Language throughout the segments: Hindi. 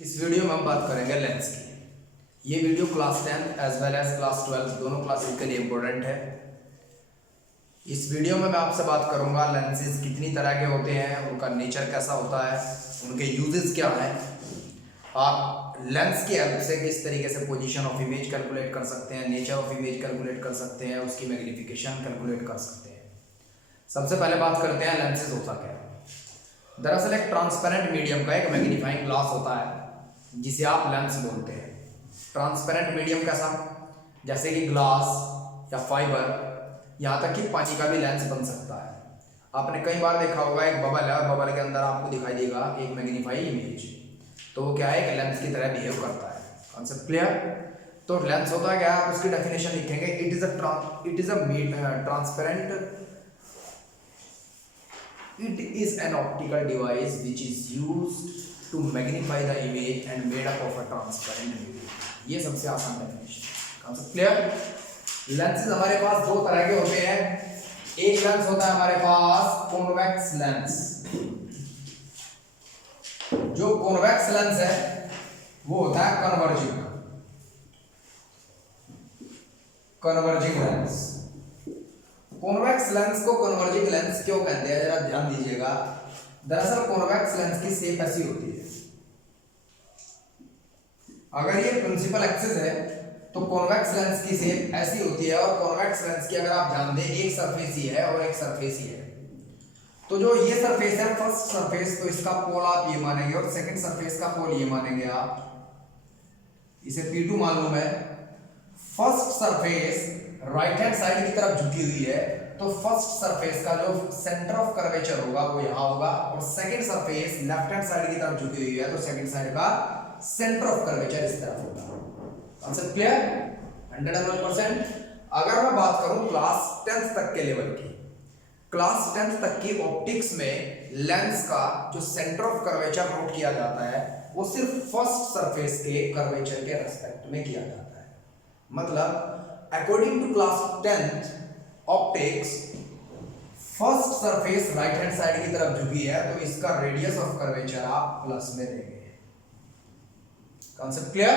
इस वीडियो में हम बात करेंगे लेंस की। ये video class 10 as well as class 12 दोनों क्लासेस के लिए इम्पोर्टेंट है। इस वीडियो में मैं आपसे बात करूंगा लेंसेज कितनी तरह के होते हैं, उनका नेचर कैसा होता है, उनके यूजेस क्या हैं। आप लेंस की हेल्प से किस तरीके से पोजीशन ऑफ इमेज कैलकुलेट कर सकते हैं, नेचर ऑफ इमेज कैलकुलेट कर सकते हैं, उसकी मैग्नीफिकेशन कैलकुलेट कर सकते हैं। सबसे पहले बात करते हैं लेंसेज होता क्या है। दरअसल एक ट्रांसपेरेंट मीडियम का एक मैग्नीफाइंग ग्लास होता है जिसे आप लेंस बोलते हैं। ट्रांसपेरेंट मीडियम कैसा, जैसे कि ग्लास या फाइबर, यहाँ तक कि पानी का भी लेंस बन सकता है। आपने कई बार देखा होगा एक बबल है और बबल के अंदर आपको दिखाई देगा एक मैग्नीफाइड इमेज, तो वो क्या है, एक लेंस की तरह बिहेव करता है। Concept clear? तो लेंस होता है क्या, आप उसकी डेफिनेशन लिखेंगे, it is a transparent, it is an optical device which is used to magnify the image and made up of a transparent medium। ये सबसे आसान डेफिनेशन। Concept clear? लेंसेज हमारे पास दो तरह के होते हैं। एक लेंस होता है हमारे पास कॉन्वेक्स लेंस। जो कॉन्वेक्स लेंस है वो होता है कन्वर्जिंग लेंस। कॉन्वेक्स लेंस को कन्वर्जिंग लेंस क्यों कहते हैं, जरा ध्यान दीजिएगा। दरअसल कॉन्वेक्स लेंस की शेप ऐसी होती है, अगर ये प्रिंसिपल एक्सिस है तो कॉन्वेक्स लेंस की शेप ऐसी होती है। और कॉन्वेक्स लेंस की अगर आप ध्यान दें, एक सरफेस ही है और एक सरफेस ही है। तो जो ये सरफेस है, फर्स्ट सरफेस, तो इसका पोल आप ये मानेंगे और सेकंड सरफेस का पोल ये मानेंगे आप। इसे P2 मालूम है। First surface right hand side की तरफ झुकी हुई है, तो फर्स्ट सरफेस का जो सेंटर ऑफ कर्वेचर होगा वो यहां होगा, और second surface left hand side की तरफ झुकी हुई है, तो सेकंड साइड का सेंटर ऑफ कर्वेचर इस तरफ होगा। Concept clear? 101%। अगर मैं बात करूं क्लास 10th तक के लेवल की, क्लास 10th तक की ऑप्टिक्स में लेंस का जो सेंटर ऑफ कर्वेचर नोट किया जाता है वो सिर्फ फर्स्ट सरफेस के कर्वेचर के रेस्पेक्ट में किया जाता है। मतलब according to class 10th optics, first surface right hand side की तरफ झुकी है तो इसका रेडियस ऑफ कर्वेचर आप प्लस में देंगे। Concept clear?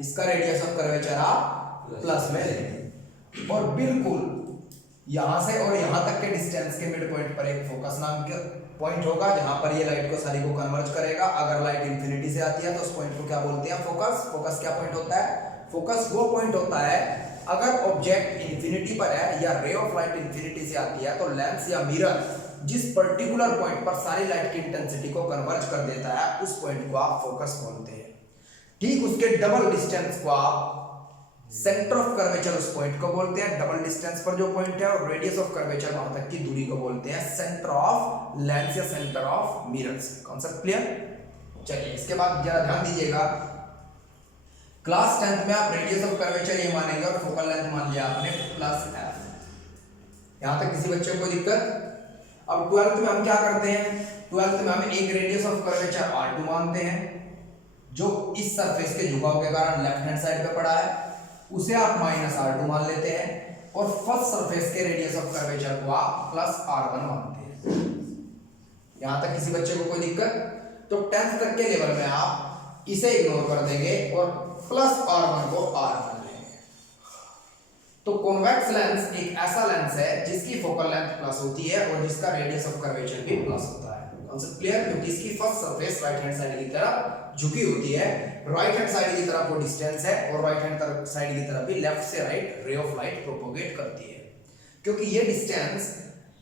इसका रेडियस ऑफ कर्वेचर आप प्लस में देंगे। और बिल्कुल यहां से और यहां तक के डिस्टेंस के मिड पॉइंट पर एक फोकस नाम का पॉइंट होगा, जहां पर ये लाइट को सारी को कन्वर्ज करेगा। अगर लाइट इंफिनिटी से आती है तो उस पॉइंट को क्या बोलते हैं, फोकस। फोकस क्या पॉइंट होता है? फोकस वो पॉइंट होता है अगर ऑब्जेक्ट इंफिनिटी पर है या रे ऑफ लाइट इंफिनिटी से आती है, तो लेंस या मिरर जिस पर्टिकुलर पॉइंट पर सारी लाइट की इंटेंसिटी को कन्वर्ज कर देता है, उस पॉइंट को आप फोकस बोलते हैं। ठीक उसके डबल डिस्टेंस को आप सेंटर ऑफ कर्वेचर उस पॉइंट को बोलते हैं। डबल डिस्टेंस पर जो पॉइंट है और रेडियस ऑफ कर्वेचर वहां तक की दूरी को बोलते हैं सेंटर ऑफ लेंस या centre of mirrors. Concept clear? चलिए इसके बाद जरा ध्यान दीजिएगा, क्लास 10th में आप रेडियस ऑफ कर्वेचर ये मानेंगे और फोकल लेंथ मान लिया आपने प्लस f। यहां तक किसी बच्चे को दिक्कत? अब 12th में हम क्या करते हैं, 12th में हम एक रेडियस ऑफ कर्वेचर r2 मानते हैं जो इस सरफेस के झुकाव के कारण लेफ्ट हैंड साइड पे पड़ा है, उसे आप माइनस r2 मान लेते हैं और फर्स्ट सरफेस के रेडियस ऑफ कर्वेचर को आप प्लस r1 मानते हैं। यहां तक किसी बच्चे को कोई दिक्कत? तो 10th तक के लेवल में आप इसे इग्नोर कर देंगे और प्लस r1 को r मान लेंगे। तो कॉन्वेक्स लेंस एक ऐसा लेंस है जिसकी फोकल लेंथ प्लस होती है और जिसका रेडियस ऑफ कर्वेचर भी प्लस होता है। Concept clear? क्योंकि इसकी first surface right hand side की तरफ झुकी होती है, राइट हैंड साइड की तरफ वो डिस्टेंस है और राइट हैंड साइड की तरफ भी लेफ्ट से right ray of light propagate करती है। क्योंकि ये distance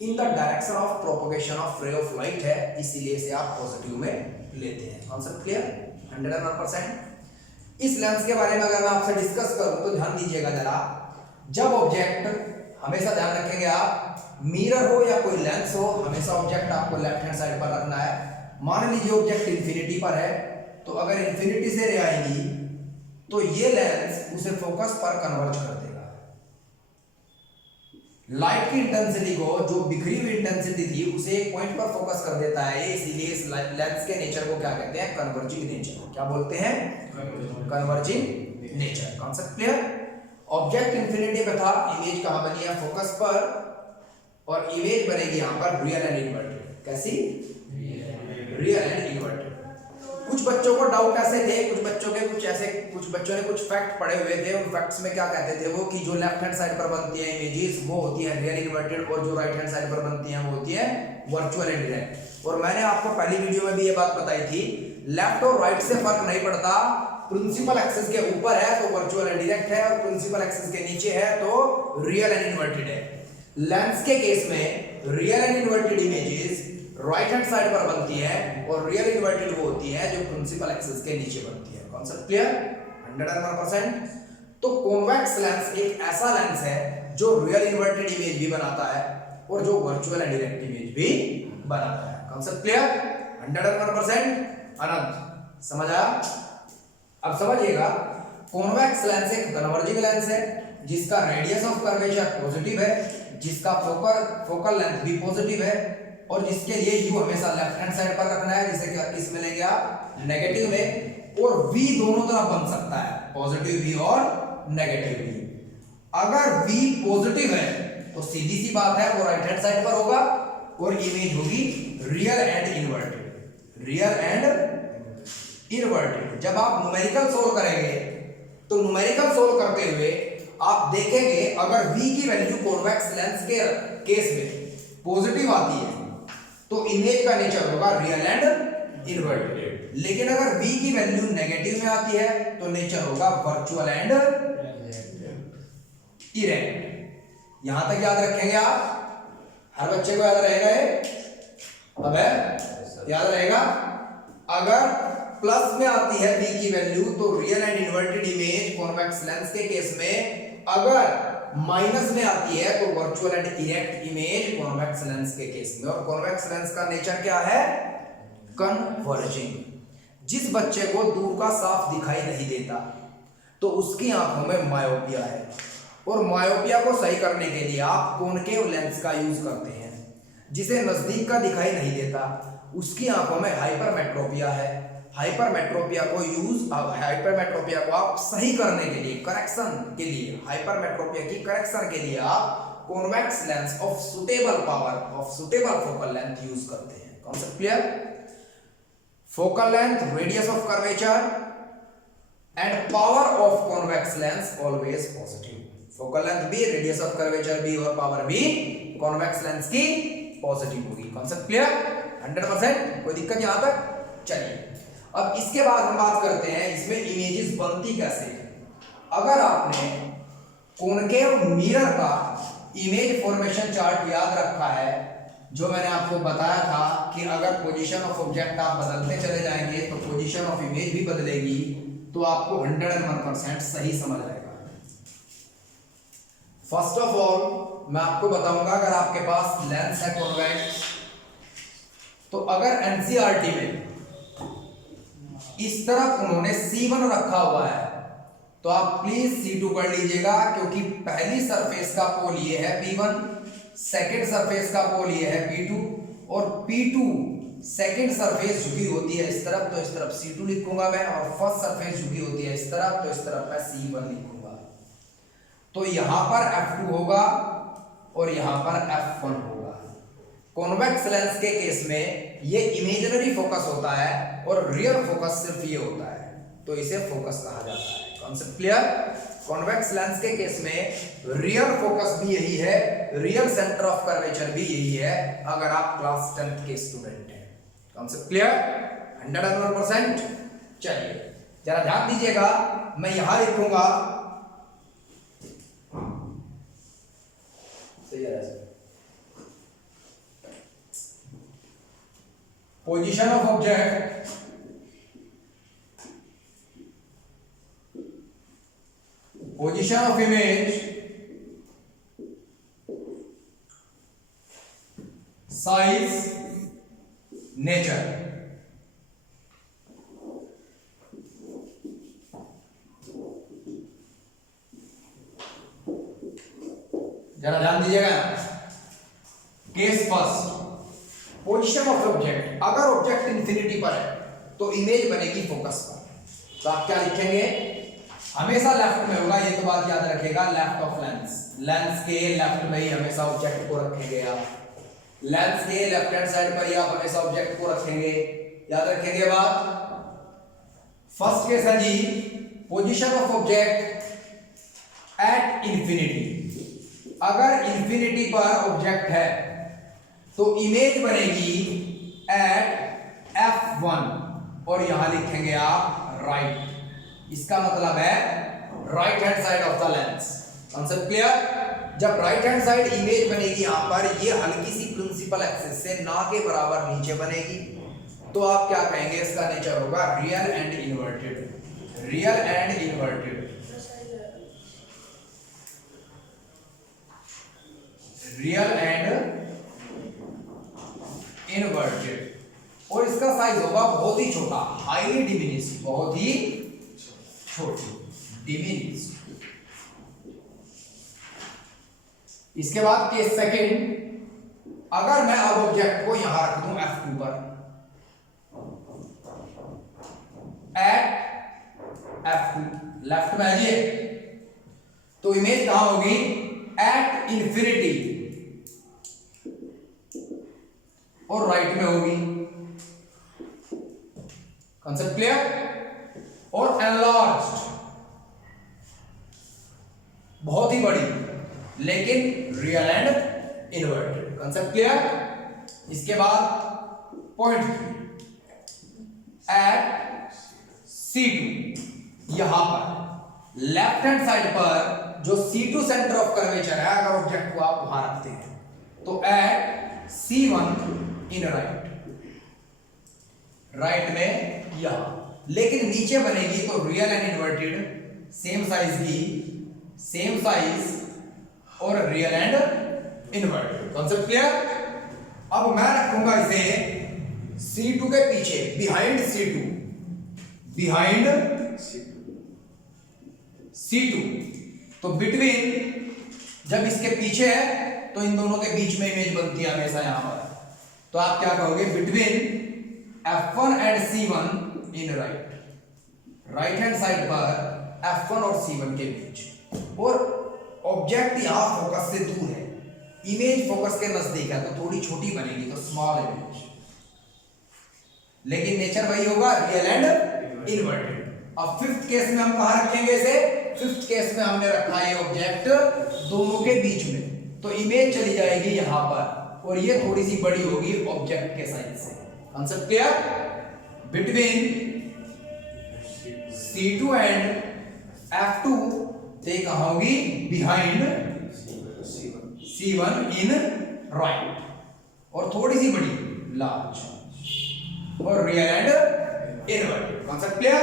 in the direction of propagation of ray of light है, इसीलिए इसे आप पॉजिटिव में लेते हैं। Concept clear? 101%। इस लेंस के बारे में अगर मैं आपसे डिस्कस करूं तो ध्यान दीजिएगा जरा। जब ऑब्जेक्ट, हमेशा ध्यान रखेंगे आप, मिरर हो या कोई लेंस हो, हमेशा ऑब्जेक्ट आपको लेफ्ट हैंड साइड पर रखना है। मान लीजिए ऑब्जेक्ट इंफिनिटी पर है, तो अगर इंफिनिटी से रे आएगी तो ये लेंस उसे फोकस पर कन्वर्ज कर देगा। लाइट की इंटेंसिटी को, जो बिखरी हुई इंटेंसिटी थी, उसे एक पॉइंट पर फोकस कर देता है। इसीलिए इस लेंस के नेचर को क्या कहते हैं, कन्वर्जिंग नेचर। क्या बोलते हैं? Converging nature. Concept clear? Object infinity पे था, इमेज कहां बनी है, फोकस पर, और इमेज बनेगी यहां पर रियल एंड इन्वर्टेड। कैसी? Real and inverted. कुछ कुछ बच्चों को डाउट ऐसे थे, कुछ बच्चों ने कुछ फैक्ट पढ़े हुए थे। उन फैक्ट्स में क्या कहते थे वो कि जो लेफ्ट हैंड साइड पर बनती है इमेजेस वो होती है रियल इन्वर्टेड, और जो राइट हैंड साइड पर बनती है वो होती है वर्चुअल इंडिरेक्ट। और मैंने आपको पहली वीडियो में भी ये बात बताई थी, लेफ्ट और राइट से फर्क नहीं पड़ता, प्रिंसिपल एक्सिस के ऊपर है तो वर्चुअल इंडिरेक्ट है, और प्रिंसिपल एक्सिस के नीचे है तो रियल एंड इन्वर्टेड है। लेंस के केस में real and inverted images right hand side पर बनती है, और रियल इन्वर्टेड वो होती है जो प्रिंसिपल एक्सिस के नीचे बनती है। Concept clear? 101%। तो कॉन्वेक्स लेंस एक ऐसा लेंस है जो रियल इन्वर्टेड इमेज भी बनाता है और जो वर्चुअल एंड डायरेक्ट इमेज भी बनाता है। Concept clear? 101%। अनंत समझ आया? अब समझिएगा, कॉन्वेक्स लेंस एक कन्वर्जिंग लेंस है जिसका रेडियस ऑफ कर्वेचर पॉजिटिव है, जिसका फोकल लेंथ भी पॉजिटिव है, और जिसके लिए यू हमेशा लेफ्ट हैंड साइड पर रखना है, जिसे क्या किस में लेंगे आप नेगेटिव में, और v दोनों तरफ बन सकता है, पॉजिटिव v और नेगेटिव v। अगर v पॉजिटिव है तो सीधी सी बात है वो राइट हैंड साइड पर होगा और इमेज होगी real and inverted. Real and inverted. जब आप न्यूमेरिकल सोल्व करेंगे तो न्यूमेरिकल सोल्व करते हुए आप देखेंगे अगर v की वैल्यू कॉन्वेक्स लेंस के केस में पॉजिटिव आती है तो इमेज का नेचर होगा रियल एंड इन्वर्टेड, लेकिन अगर v की वैल्यू नेगेटिव में आती है तो नेचर होगा वर्चुअल एंड इरेक्ट। यहां तक याद रखेंगे आप, हर बच्चे को याद रहेगा ये? अब याद रहेगा, अगर प्लस में आती है v की वैल्यू तो real and inverted image convex lens के केस में, अगर माइनस में आती है तो virtual and erect image convex lens के केस में। और कॉन्वेक्स लेंस का नेचर क्या है? कन्वर्जिंग। जिस बच्चे को दूर का साफ दिखाई नहीं देता तो उसकी आंखों में मायोपिया है, और मायोपिया को सही करने के लिए आप कॉनकेव लेंस का यूज करते हैं। जिसे नजदीक का दिखाई नहीं देता उसकी आंखों में हाइपरमेट्रोपिया है। हाइपरमेट्रोपिया को आप सही करने के लिए, करेक्शन के लिए, हाइपरमेट्रोपिया की करेक्शन के लिए आप convex lens of suitable focal length use करते हैं। Concept clear? Focal length, radius of curvature and power of convex lens always positive. Focal length भी, रेडियस ऑफ कर्वेचर भी और पावर भी कॉन्वेक्स लेंस की पॉजिटिव होगी। Concept clear? 100%। कोई दिक्कत यहां तक? चलिए अब इसके बाद हम बात करते हैं इसमें इमेजेस बनती कैसे है। अगर आपने कॉनकेव मिरर का इमेज फॉर्मेशन चार्ट याद रखा है, जो मैंने आपको बताया था कि अगर पोजीशन ऑफ ऑब्जेक्ट आप बदलते चले जाएंगे तो पोजीशन ऑफ इमेज भी बदलेगी, तो आपको 101% सही समझ आएगा। फर्स्ट ऑफ ऑल मैं आपको बताऊंगा, अगर आपके पास लेंस है कॉन्वेक्स, तो अगर एनसीईआरटी में इस तरफ उन्होंने C1 रखा हुआ है तो आप प्लीज C2 कर लीजिएगा, क्योंकि पहली सरफेस का पोल ये है P1, सेकंड सरफेस का पोल ये है P2, और P2 सेकंड सरफेस झुकी होती है इस तरफ, तो इस तरफ C2 लिखूंगा मैं, और फर्स्ट सरफेस झुकी होती है इस तरफ, तो इस तरफ मैं C1 लिखूंगा। तो यहां पर F2 होगा और यहां पर F1 होगा। कॉन्वेक्स लेंस के केस में ये इमेजिनरी फोकस होता है और रियल फोकस सिर्फ ये होता है, तो इसे फोकस कहा जाता है। Concept clear? कॉन्वेक्स लेंस के केस में रियल फोकस भी यही है, रियल सेंटर ऑफ कर्वेचर भी यही है, अगर आप क्लास 10th के स्टूडेंट हैं। Concept clear? 101%। चलिए जरा ध्यान दीजिएगा, मैं यहां लिखूंगा, सही है, position of object, position of image, size, nature. जरा ध्यान दीजिएगा। Case first, position of object. अगर ऑब्जेक्ट इंफिनिटी पर है तो इमेज बनेगी फोकस पर, तो आप क्या लिखेंगे? हमेशा लेफ्ट में होगा, ये तो बात याद रखेगा, लेफ्ट ऑफ लेंस। लेंस के लेफ्ट में ही हमेशा ऑब्जेक्ट को रखेंगे आप, लेंस के लेफ्ट हैंड साइड पर ही आप हमेशा ऑब्जेक्ट को रखेंगे, याद रखेंगे बात। फर्स्ट केस है जी, position of object at infinity. अगर इंफिनिटी पर ऑब्जेक्ट है तो इमेज बनेगी एट f1 और यहां लिखेंगे आप राइट। इसका मतलब है right hand side of the lens. Concept clear? जब राइट हैंड साइड इमेज बनेगी यहां पर, ये हल्की सी प्रिंसिपल एक्सिस से ना के बराबर नीचे बनेगी, तो आप क्या कहेंगे? इसका नेचर होगा real and inverted. Real and inverted, real and inverted. और इसका साइज होगा बहुत ही छोटा, हाईली डिमिनिश, बहुत ही छोटी, डिमिनिश। इसके बाद केस सेकंड, अगर मैं अब ऑब्जेक्ट को यहां रख दूं F2 पर, एट F2 लेफ्ट में है ये, तो इमेज कहां होगी? एट इंफिनिटी और राइट में होगी। Concept clear? और एनलार्ज्ड, बहुत ही बड़ी, लेकिन real and inverted. Concept clear? इसके बाद पॉइंट एट C2, यहां पर लेफ्ट हैंड साइड पर जो C2 सेंटर ऑफ कर्वेचर है, अगर ऑब्जेक्ट को आप वहां रखते हैं तो eight C1 in right, right में यहां, लेकिन नीचे बनेगी तो real and inverted, same size की, सेम साइज और real and inverted. Concept clear? अब मैं रखूंगा इसे C2 के पीछे, बिहाइंड C2, बिहाइंड C2, तो बिटवीन, जब इसके पीछे है तो इन दोनों के बीच में इमेज बनती है हमेशा यहां पर, तो आप क्या कहोगे? Between F1 and C1 in right, right hand side पर F1 और C1 के बीच। और ऑब्जेक्ट यहां फोकस से दूर है, इमेज फोकस के नजदीक है, तो थोड़ी छोटी बनेगी, तो स्मॉल इमेज, लेकिन नेचर वही होगा, रियल एंड इन्वर्टेड। अब फिफ्थ केस में हम कहां रखेंगे इसे? फिफ्थ केस में हमने रखा ये ऑब्जेक्ट दोनों के बीच में, तो इमेज चली जाएगी यहां पर और ये थोड़ी सी बड़ी होगी ऑब्जेक्ट के साइज से। Concept clear? Between C2 and F2 ते कहां होगी? बिहाइंड C1 इन राइट, और थोड़ी सी बड़ी, लार्ज, और real and inverted. Concept clear?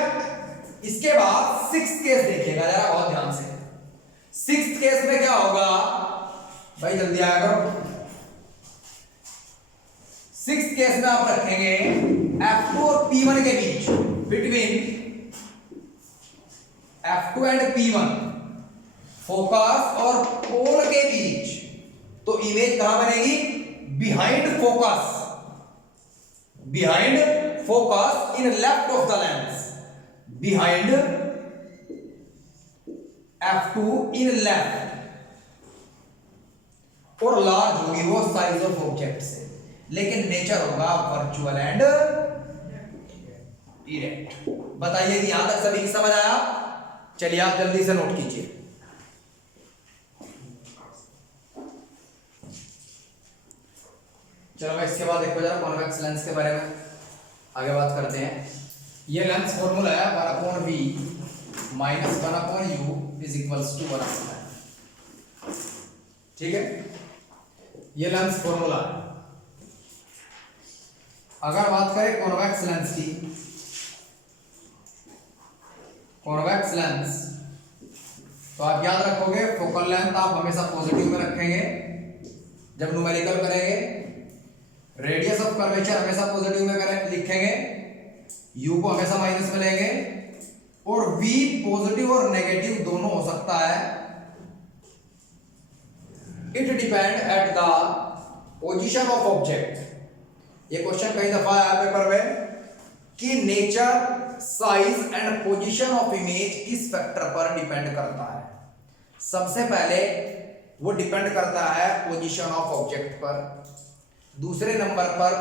इसके बाद सिक्स्थ केस देखिएगा जरा बहुत ध्यान से। सिक्स्थ केस में क्या होगा भाई? जल्दी आया करो। सिक्स्थ केस में आप रखेंगे F2 और P1 के बीच, between F2 and P1, focus और पोल के बीच, तो इमेज कहां बनेगी? Behind focus, behind focus in left of the lens, behind F2 in left, और लार्ज होगी वो साइज ऑफ ऑब्जेक्ट से, लेकिन नेचर होगा वर्चुअल एंड इरेक्ट। बताइए कि यहां तक सभी की समझ आया? चलिए आप जल्दी से नोट कीजिए। चलो भाई, इसके बाद देखो जरा कॉन्वेक्स लेंस के बारे में आगे बात करते हैं। ये लेंस फॉर्मूला है 1/v minus 1/u is equals to 1/, ठीक है? ये लेंस फॉर्मूला है। अगर बात करें कॉन्वेक्स लेंस की, कॉन्वेक्स लेंस, तो आप याद रखोगे फोकल लेंथ आप हमेशा पॉजिटिव में रखेंगे जब न्यूमेरिकल करेंगे, रेडियस ऑफ कर्वेचर हमेशा पॉजिटिव में लिखेंगे, u को हमेशा माइनस में लेंगे, और v पॉजिटिव और नेगेटिव दोनों हो सकता है। It depend at the position of object. ये क्वेश्चन कई दफा आया पेपर में कि nature, size and position of image किस फैक्टर पर डिपेंड करता है। सबसे पहले वो डिपेंड करता है पोजीशन ऑफ ऑब्जेक्ट पर, दूसरे नंबर पर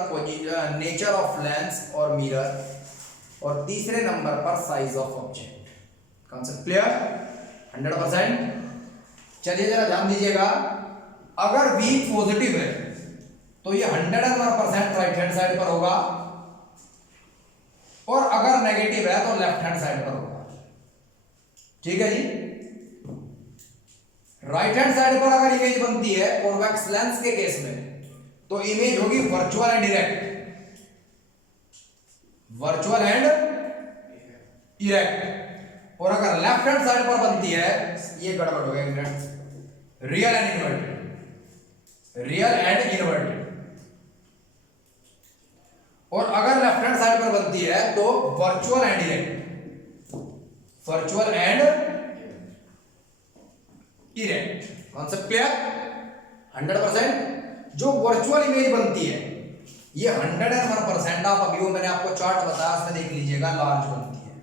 नेचर ऑफ लेंस और मिरर, और तीसरे नंबर पर size of object. Concept clear? 100%। चलिए जरा ध्यान दीजिएगा, अगर v पॉजिटिव है तो ये 101% राइट हैंड साइड पर होगा, और अगर नेगेटिव है तो लेफ्ट हैंड साइड पर होगा। ठीक है जी। राइट हैंड साइड पर अगर इमेज बनती है कॉन्वेक्स लेंस के केस में तो इमेज होगी virtual and erect, virtual and erect. और अगर लेफ्ट हैंड साइड पर बनती है, ये गड़बड़ हो गया friends, real and inverted, real and inverted. और अगर लेफ्ट हैंड साइड पर बनती है तो virtual and erect, virtual and erect. Concept clear? 100%। जो वर्चुअल इमेज बनती है ये 101%, आप अभी वो मैंने आपको चार्ट बताया उसमें देख लीजिएगा, लार्ज बनती है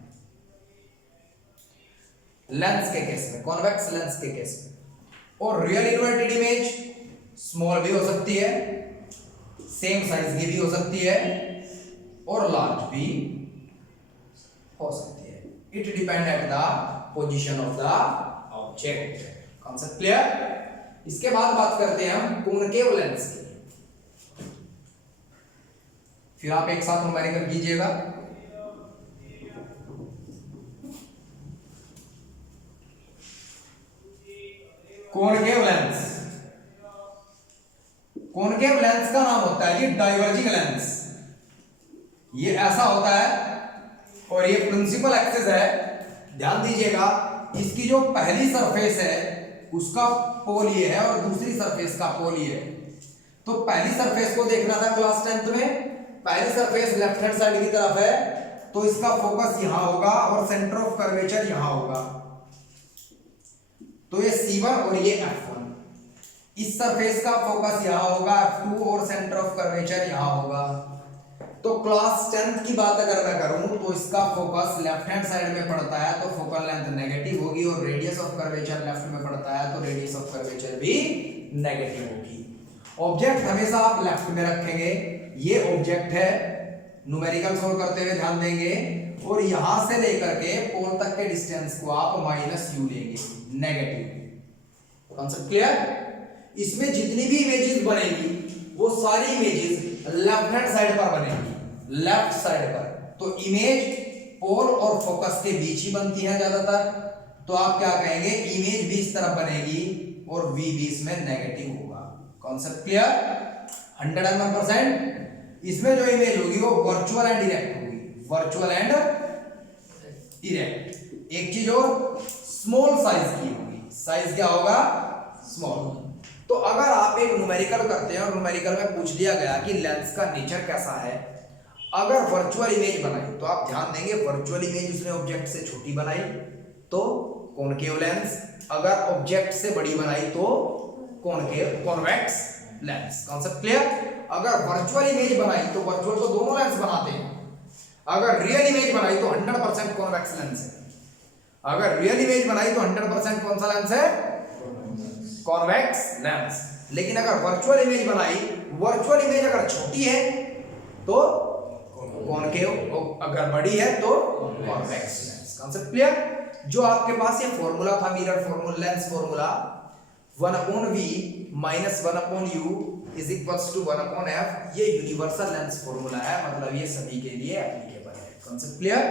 लेंस के केस में, कॉन्वेक्स लेंस के केस में। और रियल इन्वर्टेड इमेज स्मॉल भी हो सकती है, सेम साइज की भी हो सकती है, और लार्ज भी हो सकती है। It depend at the position of the object. Concept clear? इसके बाद बात करते हैं हम कॉनकेव लेंस की। फिर आप एक साथ न्यूमेरिकल कीजिएगा। कॉनकेव लेंस, कॉनकेव लेंस का नाम होता है ये डाइवर्जिंग लेंस। ये ऐसा होता है और ये प्रिंसिपल एक्सिस है। ध्यान दीजिएगा, इसकी जो पहली सरफेस है उसका पोल ये है और दूसरी सरफेस का पोल ये है। तो पहली सरफेस को देखना था क्लास 10th में, पहली सरफेस लेफ्ट हैंड साइड की तरफ है तो इसका फोकस यहां होगा और सेंटर ऑफ कर्वेचर यहां होगा। तो ये C1 और ये F1। इस सरफेस का फोकस यहां होगा F2 और सेंटर ऑफ कर्वेचर यहां होगा। तो क्लास 10th की बात अगर मैं करूं तो इसका फोकस लेफ्ट हैंड साइड में पड़ता है तो फोकल लेंथ नेगेटिव होगी, और रेडियस ऑफ कर्वेचर लेफ्ट में पड़ता है तो रेडियस ऑफ कर्वेचर भी नेगेटिव होगी। ऑब्जेक्ट हमेशा आप लेफ्ट में रखेंगे। ये ऑब्जेक्ट है, न्यूमेरिकल सोल्व करते हुए ध्यान देंगे, और यहां से लेकर के पोल तक के डिस्टेंस को आप -u लेंगे, नेगेटिव। Concept clear? इसमें जितनी भी इमेजेस बनेगी वो सारी इमेजेस लेफ्ट हैंड साइड पर बनेगी, लेफ्ट साइड पर। तो इमेज पोल और फोकस के बीच ही बनती है ज्यादातर। तो आप क्या कहेंगे, इमेज भी इस तरफ बनेगी और v भी इसमें नेगेटिव होगा। Concept clear? 101%। इसमें जो इमेज होगी वो वर्चुअल एंड इरेक्ट होगी, वर्चुअल एंड इरेक्ट। एक चीज और, स्मॉल साइज की होगी। साइज क्या होगा? स्मॉल। तो अगर आप एक न्यूमेरिकल करते हैं और न्यूमेरिकल में पूछ लिया गया कि लेंस का नेचर कैसा है, अगर वर्चुअल इमेज बनाई तो आप ध्यान देंगे वर्चुअल इमेज उसने ऑब्जेक्ट से छोटी बनाई तो कॉनकेव लेंस, अगर ऑब्जेक्ट से बड़ी बनाई तो concave convex lens. Concept clear? अगर वर्चुअल इमेज बनाई तो वर्चुअल तो दोनों लेंस बनाते हैं, अगर रियल इमेज बनाई तो 100% कॉन्वेक्स लेंस है। अगर रियल इमेज बनाई तो 100% कौन सा लेंस है? Convex lens. लेकिन अगर वर्चुअल इमेज बनाई, वर्चुअल इमेज अगर छोटी है तो कॉनकेव, अगर बड़ी है तो कॉन्वेक्स लेंस। Concept clear? जो आपके पास ये फॉर्मूला था, mirror formula, lens formula, 1/v - 1/u is equals to 1/f, ये यूनिवर्सल लेंस फॉर्मूला है, मतलब ये सभी के लिए एप्लीकेबल है। Concept clear?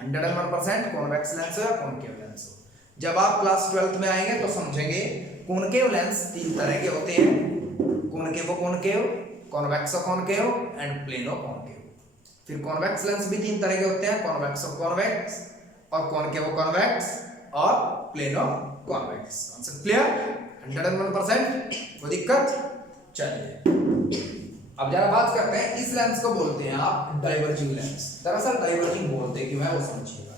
101% कॉन्वेक्स लेंस हो या कॉनकेव लेंस हो। जब आप क्लास 12th में आएंगे तो समझेंगे कॉनकेव लेंस 3 तरह के होते हैं, कॉनकेवो concave, कॉन्वेक्सो concave and plano concave. फिर कॉन्वेक्स लेंस भी 3 तरह के होते हैं, कॉन्वेक्सो कॉन्वेक्स और कॉनकेवो कॉन्वेक्स और प्लेनो कॉन्वेक्स। Concept clear? 101%। कोई दिक्कत? चलिए अब जरा बात करते हैं, इस लेंस को बोलते हैं आप डाइवर्जिंग लेंस। दरअसल डाइवर्जिंग बोलते क्यों है वो समझिएगा।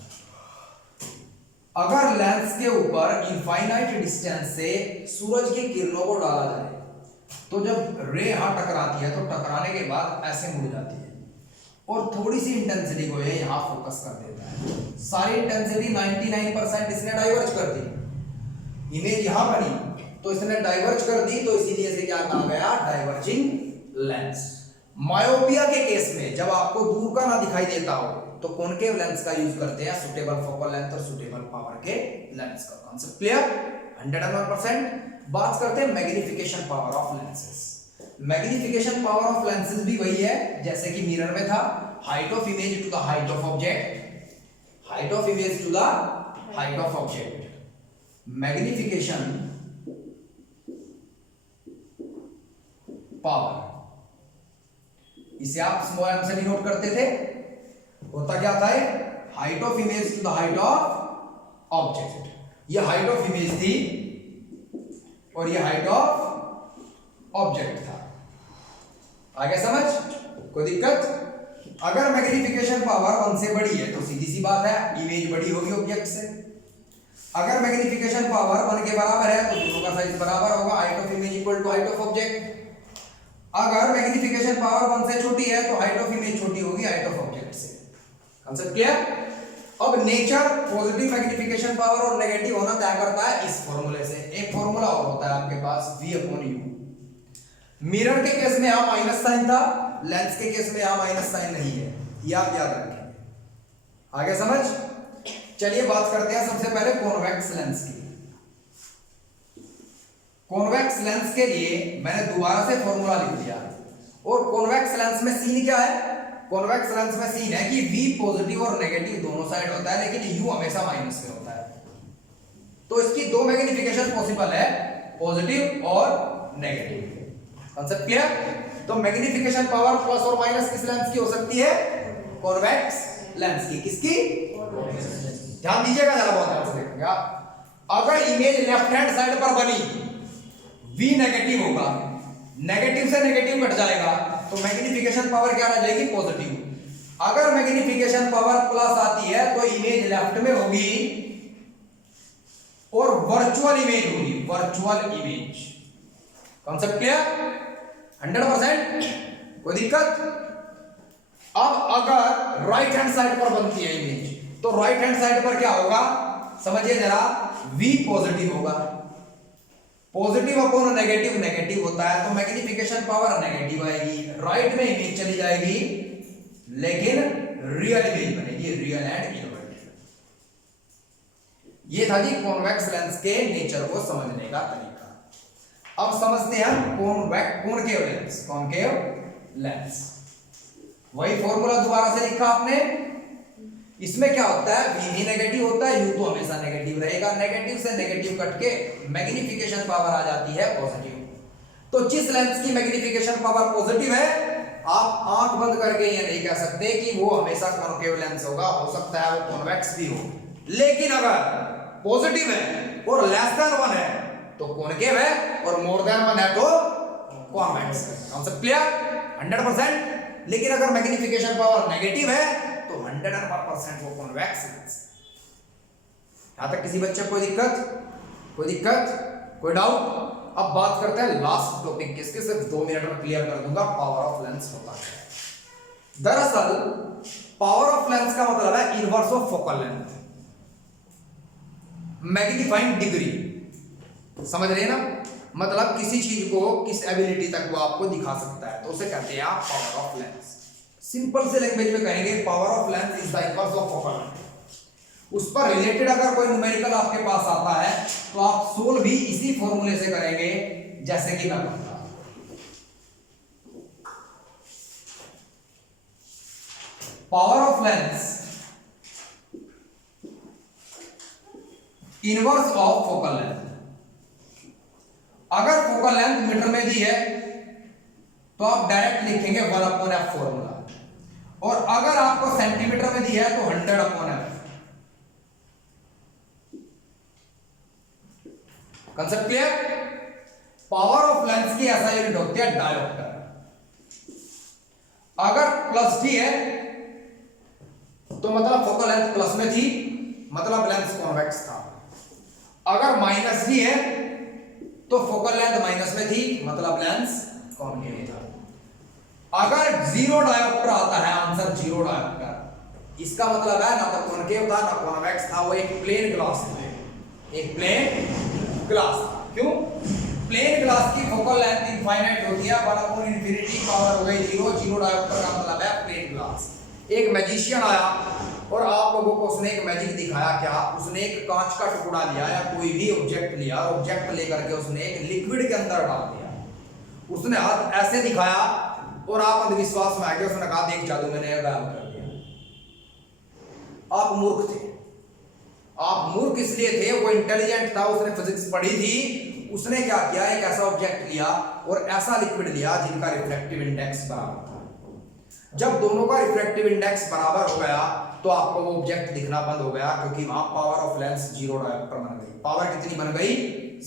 अगर लेंस के ऊपर इनफाइनाइट डिस्टेंस से सूरज की किरणों को डाला जाए तो जब रे यहां टकराती है तो टकराने के बाद ऐसे मुड़ जाती है और थोड़ी सी इंटेंसिटी को ये यहां फोकस कर देता है। सारी इंटेंसिटी 99% इसने डाइवर्ज कर दी। इमेज यहां बनी तो इसने डाइवर्ज कर दी, तो इसीलिए से क्या कहा गया? Diverging lens. मायोपिया के केस में जब आपको दूर का ना दिखाई देता हो तो कॉनकेव लेंस का यूज करते हैं, सुटेबल फोकल लेंथ और सुटेबल पावर के लेंस का। Concept clear? 101%। बात करते हैं magnification power of lenses. Magnification power of lenses भी वही है जैसे कि मिरर में था, height of image to the height of object, height of image to the height of object. Magnification power, इसे आप स्मॉल एम से भी नोट करते थे। होता क्या था? Height of image to the height of object. ये हाइट ऑफ इमेज थी और ये हाइट ऑफ ऑब्जेक्ट था। आगे समझ? कोई दिक्कत? अगर मैग्निफिकेशन पावर 1 से बड़ी है तो सीधी सी बात है इमेज बड़ी होगी ऑब्जेक्ट से। अगर मैग्निफिकेशन पावर 1 के बराबर है तो दोनों का साइज बराबर होगा, height of image equal to height of object. अगर मैग्निफिकेशन पावर 1 से छोटी है तो हाइट ऑफ इमेज छोटी होगी हाइट ऑफ ऑब्जेक्ट से। Concept clear? अब नेचर पॉजिटिव मैग्निफिकेशन पावर और नेगेटिव होना तय करता है इस फॉर्मूले से। एक फॉर्मूला और होता है आपके पास V/U। मिरर के केस में यहां माइनस साइन था, लेंस के केस में यहां माइनस साइन नहीं है, ये आप याद रखें। आगे समझ? चलिए बात करते हैं सबसे पहले कॉन्वेक्स लेंस की। कॉन्वेक्स लेंस के लिए मैंने दोबारा से फॉर्मूला लिख दिया। और कॉन्वेक्स लेंस में सीन क्या है? कॉन्वेक्स लेंस में सीन है कि V पॉजिटिव और नेगेटिव दोनों साइड होता है, लेकिन U हमेशा माइनस में होता है। तो इसकी दो मैग्निफिकेशन पॉसिबल है, पॉजिटिव और नेगेटिव। Concept clear? तो मैग्निफिकेशन पावर प्लस और माइनस किस लेंस की हो सकती है? कॉन्वेक्स लेंस की। किसकी? ध्यान दीजिएगा जरा, बहुत ध्यान से देखिएगा। अगर इमेज लेफ्ट हैंड साइड पर बनी, V नेगेटिव होगा, नेगेटिव से नेगेटिव कट जाएगा तो मैग्निफिकेशन पावर क्या रह जाएगी? पॉजिटिव। अगर मैग्निफिकेशन पावर प्लस आती है तो इमेज लेफ्ट में होगी और वर्चुअल इमेज होगी, वर्चुअल इमेज। Concept clear? 100%। कोई दिक्कत? अब अगर राइट हैंड साइड पर बनती है इमेज तो राइट हैंड साइड पर क्या होगा? समझिए जरा, V पॉजिटिव होगा। पॉजिटिव अपॉन नेगेटिव नेगेटिव होता है तो मैग्निफिकेशन पावर नेगेटिव आएगी, राइट में इमेज चली जाएगी लेकिन रियल इमेज बनेगी, रियल एंड इनवर्टेड। ये था जी कॉन्वेक्स लेंस के नेचर को समझने का तरीका। अब समझते हैं कॉनकेव लेंस। कॉनकेव लेंस, वही फॉर्मूला दोबारा से लिखा आपने। इसमें क्या होता है? V भी नेगेटिव होता है, U तो हमेशा नेगेटिव रहेगा। नेगेटिव से नेगेटिव कट के मैग्निफिकेशन पावर आ जाती है पॉजिटिव। तो जिस लेंस की मैग्निफिकेशन पावर पॉजिटिव है, आप आंख बंद करके ये नहीं कह सकते कि वो हमेशा कॉनकेव लेंस होगा। हो सकता है वो कॉन्वेक्स भी हो, लेकिन अगर पॉजिटिव है और लेस देन 1 है तो कॉनकेव है और मोर देन 1 है तो कॉन्वेक्स। Concept clear? 100%। लेकिन अगर मैग्निफिकेशन पावर नेगेटिव है तो 101% वो कॉन्वेक्स लेंस। यहां तक किसी बच्चे को कोई दिक्कत? कोई दिक्कत? कोई डाउट? अब बात करते हैं लास्ट टॉपिक की। इसके सिर्फ 2 मिनट में क्लियर कर दूंगा पावर ऑफ लेंस होता है। दरअसल पावर ऑफ लेंस का मतलब है inverse of focal length, magnifying degree. समझ रहे हैं ना? मतलब किसी चीज को किस एबिलिटी तक वो आपको दिखा सकता है, तो उसे कहते हैं आप पावर ऑफ लेंस। सिंपल से लैंग्वेज में कहेंगे power of lens is the inverse of focal length. उस पर रिलेटेड अगर कोई न्यूमेरिकल आपके पास आता है तो आप सोल्व भी इसी फॉर्मूले से करेंगे जैसे कि मैं बताता हूं। Power of lens inverse of focal length. अगर फोकल लेंथ मीटर में दी है तो आप डायरेक्ट लिखेंगे 1/f फॉर्मूला, और अगर आपको सेंटीमीटर में दी है तो 100/f। Concept clear? Power of lens की ऐसा यूनिट होती है डायोप्टर। अगर प्लस डी है तो मतलब फोकल लेंथ प्लस में थी, मतलब लेंस कॉन्वेक्स था। अगर माइनस डी है तो फोकल लेंथ माइनस में थी, मतलब लेंस कॉन्केव था। अगर 0 डायोप्टर आता है, आंसर 0 डायोप्टर, इसका मतलब है ना तो कॉन्केव था ना कॉन्वेक्स था, वो एक प्लेन ग्लास था, एक प्लेन ग्लास था। क्यों? प्लेन ग्लास की फोकल लेंथ इनफाइनाइट होती है, 1 अपॉन इंफिनिटी, पावर हो गई 0, 0 डायोप्टर का मतलब है प्लेन ग्लास। एक मैजिशियन आया और आप लोगों को उसने एक मैजिक दिखाया, क्या उसने एक कांच का टुकड़ा लिया या कोई भी ऑब्जेक्ट लिया, ऑब्जेक्ट लेकर के उसने एक लिक्विड के अंदर डाल दिया, उसने हाथ ऐसे दिखाया और आप अंधविश्वास में आ गए, उसने कहा देख जादू मैंने गायब कर दिया। आप मूर्ख थे, आप मूर्ख इसलिए थे, वो इंटेलिजेंट था, उसने फिजिक्स पढ़ी थी, उसने क्या किया, एक ऐसा ऑब्जेक्ट लिया और ऐसा लिक्विड लिया जिनका रिफ्रैक्टिव इंडेक्स बराबर था। जब दोनों का रिफ्रैक्टिव इंडेक्स बराबर हो गया तो आपको वो ऑब्जेक्ट दिखना बंद हो गया, क्योंकि वहां पावर ऑफ लेंस 0 डायोप्टर बन गई। पावर कितनी बन गई?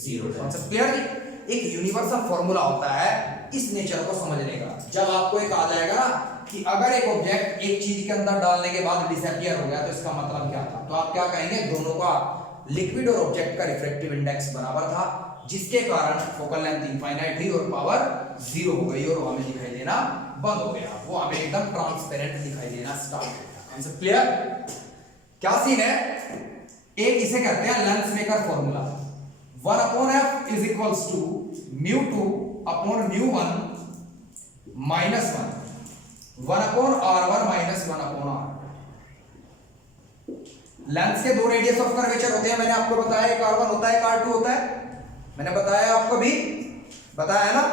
0। कॉन्सेप्ट क्लियर जी? एक यूनिवर्सल फॉर्मूला होता है इस नेचर को समझने का। जब आपको एक आ जाएगा ना कि अगर एक ऑब्जेक्ट एक चीज के अंदर डालने के बाद डिसअपियर हो गया तो इसका मतलब क्या था, तो आप क्या कहेंगे, दोनों का लिक्विड और ऑब्जेक्ट का रिफ्रैक्टिव इंडेक्स बराबर था, जिसके कारण फोकल लेंथ इनफाइनाइट हुई और पावर 0 हो गई और हमें दिखाई देना बंद हो गया, वो हमें एकदम ट्रांसपेरेंट दिखाई देना स्टार्ट हो गया। Answer clear? क्या सीन है, एक इसे कहते हैं lens maker formula, 1 upon f is equals to μ2 upon μ1 minus 1 upon r1 minus 1 upon r। Lens के दो रेडियस ऑफ कर्वेचर होते हैं, मैंने आपको बताया, एक r1 होता है, एक r2 होता है, मैंने बताया आपको भी, बताया है ना।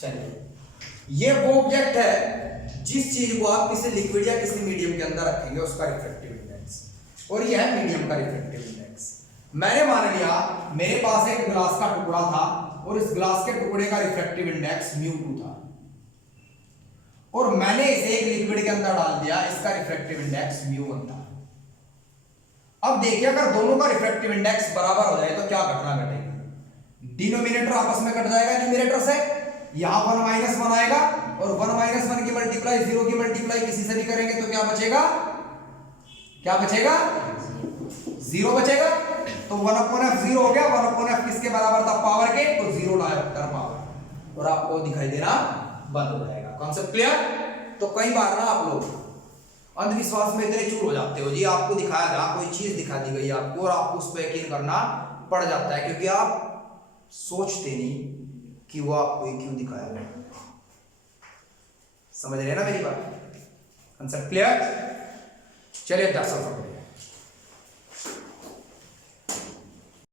चलिए, ये वो ऑब्जेक्ट है जिस चीज को आप किसी लिक्विड या किसी मीडियम के अंदर रखेंगे उसका रिफ्रैक्टिव इंडेक्स, और ये है मीडियम का रिफ्रैक्टिव इंडेक्स। मैंने मान लिया मेरे पास एक ग्लास का टुकड़ा था और इस ग्लास के टुकड़े का रिफ्रैक्टिव इंडेक्स μ2 था, और मैंने इसे एक लिक्विड के अंदर डाल दिया, इसका रिफ्रैक्टिव इंडेक्स μ1 था। अब देखिए, अगर दोनों का रिफ्रैक्टिव इंडेक्स बराबर हो जाए तो क्या घटना घटेगी, डिनोमिनेटर आपस में कट जाएगा न्यूमरेटर से, यहां 1 माइनस 1 आएगा और 1 माइनस 1 की मल्टीप्लाई 0 की मल्टीप्लाई किसी से भी करेंगे तो क्या बचेगा, क्या बचेगा, 0 बचेगा। तो 1 अपॉन f 0 हो गया, 1 अपॉन f किसके बराबर था, पावर के, तो 0 डायोप्टर पावर, और आपको दिखाई देना बंद हो जाएगा। Concept clear? तो कई बार ना आप लोग अंधविश्वास में इतने चूर हो जाते हो जी, आपको दिखाया गया, कोई चीज दिखा दी गई आपको और आपको उस पर यकीन करना पड़ जाता है, क्योंकि आप सोचते नहीं कि वो आपको क्यों दिखाया गया। समझ रहे हैं ना मेरी बात? Concept clear? चलिए दर्शकों,